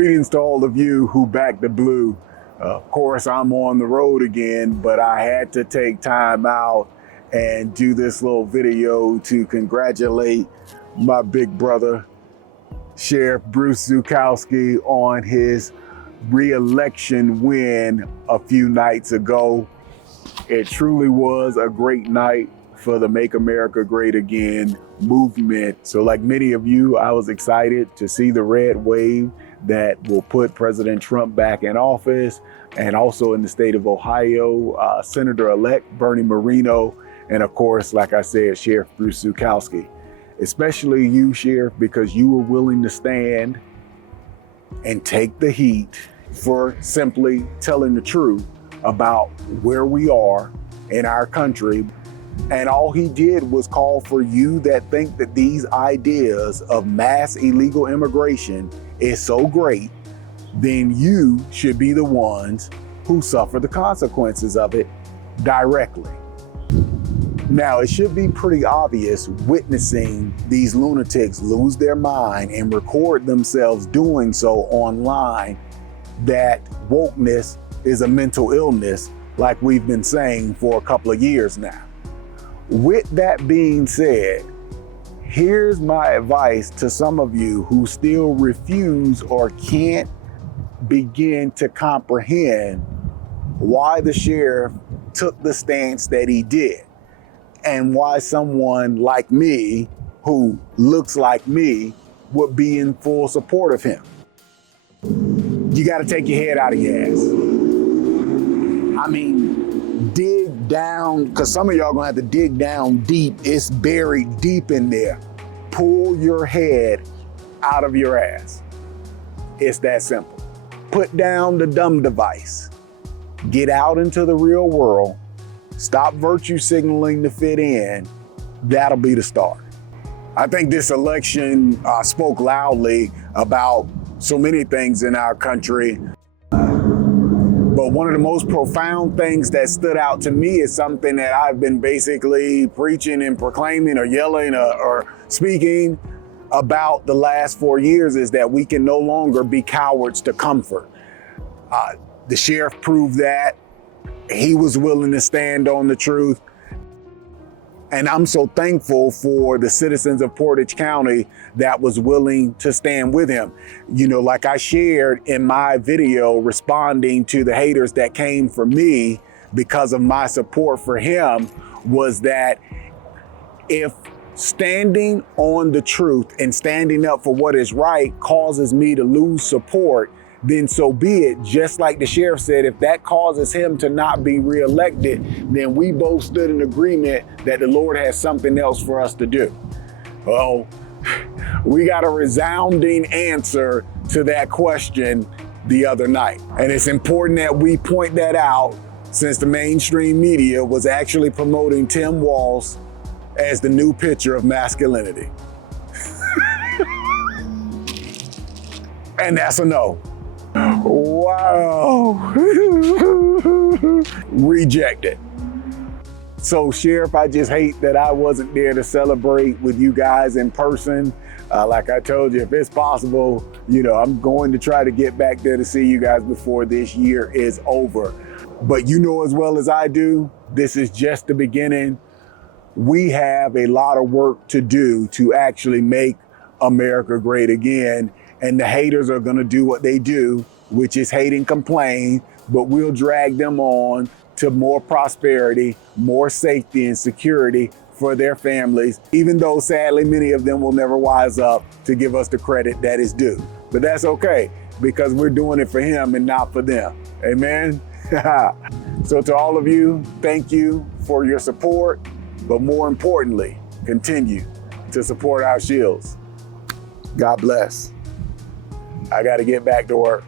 Greetings to all of you who back the blue. Of course, I'm on the road again, but I had to take time out and do this little video to congratulate my big brother, Sheriff Bruce Zuchowski, on his re-election win a few nights ago. It truly was a great night for the Make America Great Again movement. So like many of you, I was excited to see the red wave that will put President Trump back in office, and also in the state of Ohio, Senator-elect Bernie Moreno, and of course, like I said, Sheriff Bruce Zuchowski. Especially you, Sheriff, because you were willing to stand and take the heat for simply telling the truth about where we are in our country. And all he did was call for you that think that these ideas of mass illegal immigration is so great, then you should be the ones who suffer the consequences of it directly. Now, it should be pretty obvious witnessing these lunatics lose their mind and record themselves doing so online that wokeness is a mental illness, like we've been saying for a couple of years now. With that being said, here's my advice to some of you who still refuse or can't begin to comprehend why the sheriff took the stance that he did, and why someone like me, who looks like me, would be in full support of him. You gotta take your head out of your ass. I mean, dig down, because some of y'all gonna have to dig down deep. It's buried deep in there. Pull your head out of your ass. It's that simple. Put down the dumb device. Get out into the real world. Stop virtue signaling to fit in. That'll be the start. I think this election spoke loudly about so many things in our country. But one of the most profound things that stood out to me is something that I've been basically preaching and proclaiming or yelling or speaking about the last 4 years, is that we can no longer be cowards to comfort. The sheriff proved that. He was willing to stand on the truth. And I'm so thankful for the citizens of Portage County that was willing to stand with him. You know, like I shared in my video responding to the haters that came for me because of my support for him, was that if standing on the truth and standing up for what is right causes me to lose support, then so be it. Just like the sheriff said, if that causes him to not be reelected, then we both stood in agreement that the Lord has something else for us to do. Well, we got a resounding answer to that question the other night. And it's important that we point that out, since the mainstream media was actually promoting Tim Walz as the new picture of masculinity. And that's a no. Wow. Rejected. So, Sheriff, I just hate that I wasn't there to celebrate with you guys in person. Like I told you, if it's possible, you know, I'm going to try to get back there to see you guys before this year is over. But you know as well as I do, this is just the beginning. We have a lot of work to do to actually make America great again. And the haters are gonna do what they do, which is hate and complain, but we'll drag them on to more prosperity, more safety and security for their families, even though sadly many of them will never wise up to give us the credit that is due. But that's okay, because we're doing it for him and not for them. Amen? So to all of you, thank you for your support, but more importantly, continue to support our shields. God bless. I got to get back to work.